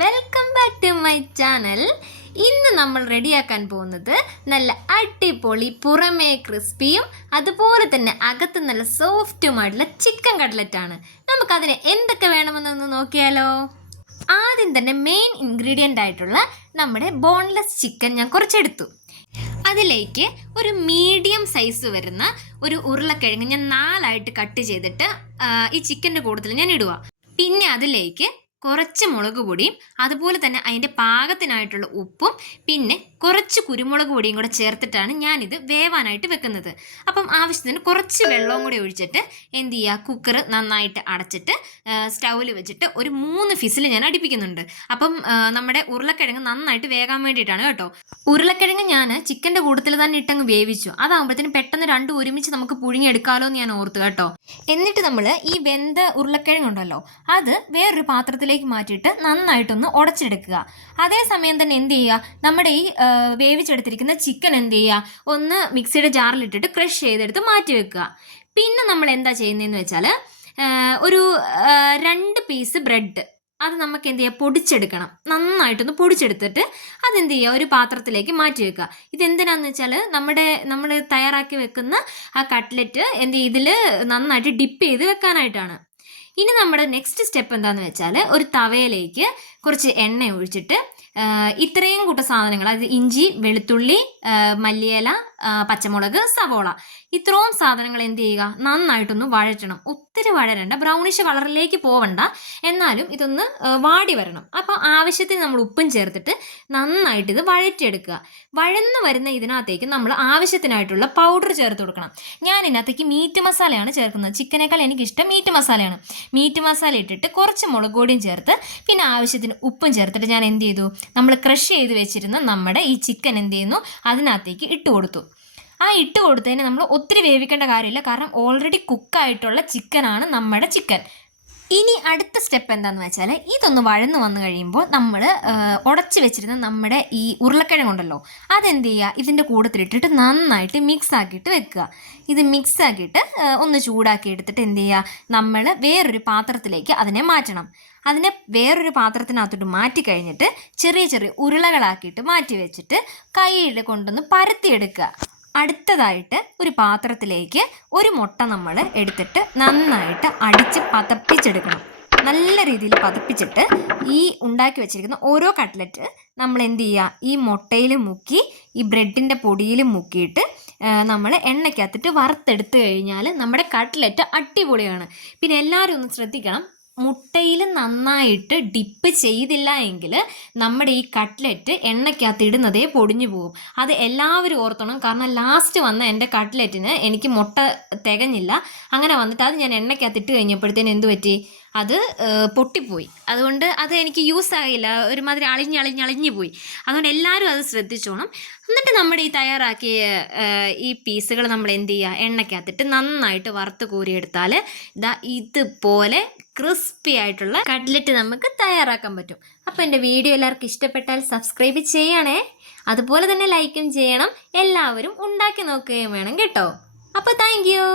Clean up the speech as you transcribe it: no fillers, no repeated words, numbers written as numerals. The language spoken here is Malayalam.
Welcome back to my channel. ഇന്ന് നമ്മൾ റെഡിയാക്കാൻ പോകുന്നത് നല്ല അടിപൊളി പുറമേ ക്രിസ്പിയും അതുപോലെ തന്നെ അകത്ത് നല്ല സോഫ്റ്റുമായിട്ടുള്ള ചിക്കൻ കട്ട്ലറ്റാണ്. നമുക്കതിന് എന്തൊക്കെ വേണമെന്നൊന്ന് നോക്കിയാലോ. ആദ്യം തന്നെ മെയിൻ ഇൻഗ്രീഡിയൻ്റ് ആയിട്ടുള്ള നമ്മുടെ ബോൺലെസ് ചിക്കൻ ഞാൻ കുറച്ചെടുത്തു. അതിലേക്ക് ഒരു മീഡിയം സൈസ് വരുന്ന ഒരു ഉരുളക്കിഴങ്ങ് ഞാൻ 4 കട്ട് ചെയ്തിട്ട് ഈ ചിക്കൻ്റെ കൂട്ടത്തിൽ ഞാൻ ഇടുക. പിന്നെ അതിലേക്ക് കുറച്ച് മുളക് പൊടിയും അതുപോലെ തന്നെ അതിൻ്റെ പാകത്തിനായിട്ടുള്ള ഉപ്പും പിന്നെ കുറച്ച് കുരുമുളക് പൊടിയും കൂടെ ചേർത്തിട്ടാണ് ഞാനിത് വേവാനായിട്ട് വെക്കുന്നത്. അപ്പം ആവശ്യത്തിന് കുറച്ച് വെള്ളവും കൂടി ഒഴിച്ചിട്ട് എന്ത് ചെയ്യുക, കുക്കർ നന്നായിട്ട് അടച്ചിട്ട് സ്റ്റൗവിൽ വെച്ചിട്ട് ഒരു 3 ഫിസിൽ ഞാൻ അടുപ്പിക്കുന്നുണ്ട്. അപ്പം നമ്മുടെ ഉരുളക്കിഴങ്ങ് നന്നായിട്ട് വേകാൻ വേണ്ടിയിട്ടാണ് കേട്ടോ. ഉരുളക്കിഴങ്ങ് ഞാൻ ചിക്കൻ്റെ കൂട്ടത്തിൽ തന്നെ ഇട്ടങ്ങ് വേവിച്ചു. അതാകുമ്പോഴത്തേനും പെട്ടെന്ന് രണ്ടും ഒരുമിച്ച് നമുക്ക് പുഴുങ്ങിയെടുക്കാമല്ലോ എന്ന് ഞാൻ ഓർത്തു കേട്ടോ. എന്നിട്ട് നമ്മൾ ഈ വെന്ത ഉരുളക്കിഴങ്ങുണ്ടല്ലോ അത് വേറൊരു പാത്രത്തിലേക്ക് മാറ്റിയിട്ട് നന്നായിട്ടൊന്ന് ഉടച്ചെടുക്കുക. അതേസമയം തന്നെ എന്ത് ചെയ്യുക, നമ്മുടെ ഈ വേവിച്ചെടുത്തിരിക്കുന്ന ചിക്കൻ എന്ത് ചെയ്യുക, ഒന്ന് മിക്സിയുടെ ജാറിലിട്ടിട്ട് ക്രഷ് ചെയ്തെടുത്ത് മാറ്റി വെക്കുക. പിന്നെ നമ്മൾ എന്താ ചെയ്യുന്നതെന്ന് വെച്ചാൽ ഒരു 2 പീസ് ബ്രെഡ് അത് നമുക്ക് എന്ത് ചെയ്യുക, പൊടിച്ചെടുക്കണം. നന്നായിട്ടൊന്ന് പൊടിച്ചെടുത്തിട്ട് അതെന്ത് ചെയ്യുക, ഒരു പാത്രത്തിലേക്ക് മാറ്റി വെക്കുക. ഇതെന്തിനാന്ന് വെച്ചാൽ നമ്മൾ തയ്യാറാക്കി വെക്കുന്ന ആ കട്ട്ലറ്റ് എന്ത് ചെയ്യുക, ഇതിൽ നന്നായിട്ട് ഡിപ്പ് ചെയ്ത് വെക്കാനായിട്ടാണ്. ഇനി നമ്മുടെ നെക്സ്റ്റ് സ്റ്റെപ്പ് എന്താണെന്ന് വെച്ചാൽ ഒരു തവയിലേക്ക് കുറച്ച് എണ്ണ ഒഴിച്ചിട്ട് ഇത്രയും കൂട്ട സാധനങ്ങൾ, അതായത് ഇഞ്ചി, വെളുത്തുള്ളി, മല്ലിയില, പച്ചമുളക്, സവോള, ഇത്രയും സാധനങ്ങൾ എന്ത് ചെയ്യുക, നന്നായിട്ടൊന്ന് വഴറ്റണം. ഒത്തിരി വഴരണ്ട, ബ്രൗണിഷ് കളറിലേക്ക് പോവണ്ട, എന്നാലും ഇതൊന്ന് വാടി വരണം. അപ്പോൾ ആവശ്യത്തിന് നമ്മൾ ഉപ്പും ചേർത്തിട്ട് നന്നായിട്ട് ഇത് വഴറ്റിയെടുക്കുക. വഴന്ന് വരുന്ന ഇതിനകത്തേക്ക് നമ്മൾ ആവശ്യത്തിനായിട്ടുള്ള പൗഡർ ചേർത്ത് കൊടുക്കണം. ഞാൻ ഇതിനകത്തേക്ക് മീറ്റ് മസാലയാണ് ചേർക്കുന്നത്. ചിക്കനേക്കാൾ എനിക്കിഷ്ടം മീറ്റ് മസാലയാണ്. മീറ്റ് മസാല ഇട്ടിട്ട് കുറച്ച് മുളക് പൊടിയും ചേർത്ത് പിന്നെ ആവശ്യത്തിന് ഉപ്പും ചേർത്തിട്ട് ഞാൻ എന്ത് ചെയ്തു, നമ്മൾ ക്രഷ് ചെയ്ത് വെച്ചിരുന്ന നമ്മുടെ ഈ ചിക്കൻ എന്ത് ചെയ്യുന്നു അതിനകത്തേക്ക് ഇട്ട് കൊടുത്തു. ആ ഇട്ട് കൊടുത്തതിന് നമ്മൾ ഒത്തിരി വേവിക്കേണ്ട കാര്യമില്ല, കാരണം ഓൾറെഡി കുക്കായിട്ടുള്ള ചിക്കനാണ് നമ്മുടെ ചിക്കൻ. ഇനി അടുത്ത സ്റ്റെപ്പ് എന്താണെന്ന് വെച്ചാൽ ഇതൊന്ന് വഴന്ന് വന്നു കഴിയുമ്പോൾ നമ്മൾ ഉടച്ച് വെച്ചിരുന്ന നമ്മുടെ ഈ ഉരുളക്കിഴങ്ങുണ്ടല്ലോ അതെന്ത് ചെയ്യുക, ഇതിൻ്റെ കൂട്ടത്തിലിട്ടിട്ട് നന്നായിട്ട് മിക്സ് ആക്കിയിട്ട് വെക്കുക. ഇത് മിക്സ് ആക്കിയിട്ട് ഒന്ന് ചൂടാക്കി എടുത്തിട്ട് എന്ത് ചെയ്യുക, നമ്മൾ വേറൊരു പാത്രത്തിലേക്ക് അതിനെ മാറ്റണം. അതിനെ വേറൊരു പാത്രത്തിനകത്തോട്ട് മാറ്റി കഴിഞ്ഞിട്ട് ചെറിയ ചെറിയ ഉരുളകളാക്കിയിട്ട് മാറ്റി വെച്ചിട്ട് കൈയിൽ കൊണ്ടൊന്ന് പരത്തിയെടുക്കുക. അടുത്തതായിട്ട് ഒരു പാത്രത്തിലേക്ക് ഒരു മുട്ട നമ്മൾ എടുത്തിട്ട് നന്നായിട്ട് അടിച്ച് പതപ്പിച്ചെടുക്കണം. നല്ല രീതിയിൽ പതപ്പിച്ചിട്ട് ഈ ഉണ്ടാക്കി വെച്ചിരിക്കുന്ന ഓരോ കട്ട്ലറ്റ് നമ്മൾ എന്ത് ചെയ്യുക, ഈ മുട്ടയിൽ മുക്കി ഈ ബ്രെഡിൻ്റെ പൊടിയിൽ മുക്കിയിട്ട് നമ്മൾ എണ്ണയ്ക്കകത്തിട്ട് വറുത്തെടുത്ത് കഴിഞ്ഞാൽ നമ്മുടെ കട്ട്ലറ്റ് അടിപൊളിയാണ്. പിന്നെ എല്ലാവരും ഒന്ന് ശ്രദ്ധിക്കണം, മുട്ടയിൽ നന്നായിട്ട് ഡിപ്പ് ചെയ്തില്ല എങ്കിൽ നമ്മുടെ ഈ കട്ട്ലറ്റ് എണ്ണയ്ക്കകത്ത് ഇടുന്നതേ പൊടിഞ്ഞു പോകും. അത് എല്ലാവരും ഓർത്തണം, കാരണം ലാസ്റ്റ് വന്ന എൻ്റെ കട്ട്ലറ്റിന് എനിക്ക് മുട്ട തികഞ്ഞില്ല. അങ്ങനെ വന്നിട്ട് അത് ഞാൻ എണ്ണയ്ക്കകത്ത് ഇട്ട് കഴിഞ്ഞപ്പോഴത്തേന് എന്ത് പറ്റി, അത് പൊട്ടിപ്പോയി. അതുകൊണ്ട് അത് എനിക്ക് യൂസ് ആകില്ല, ഒരുമാതിരി അളിഞ്ഞു പോയി. അതുകൊണ്ട് എല്ലാവരും അത് ശ്രദ്ധിച്ചോണം. എന്നിട്ട് നമ്മുടെ ഈ തയ്യാറാക്കിയ ഈ പീസുകൾ നമ്മൾ എന്ത് ചെയ്യുക, എണ്ണയ്ക്കകത്തിട്ട് നന്നായിട്ട് വറുത്ത് കോരിയെടുത്താൽ ഇതുപോലെ ക്രിസ്പി ആയിട്ടുള്ള കട്ട്ലറ്റ് നമുക്ക് തയ്യാറാക്കാൻ പറ്റും. അപ്പോൾ എൻ്റെ വീഡിയോ എല്ലാവർക്കും ഇഷ്ടപ്പെട്ടാൽ സബ്സ്ക്രൈബ് ചെയ്യണേ, അതുപോലെ തന്നെ ലൈക്കും ചെയ്യണം. എല്ലാവരും ഉണ്ടാക്കി നോക്കുകയും വേണം കേട്ടോ. അപ്പോൾ താങ്ക് യു.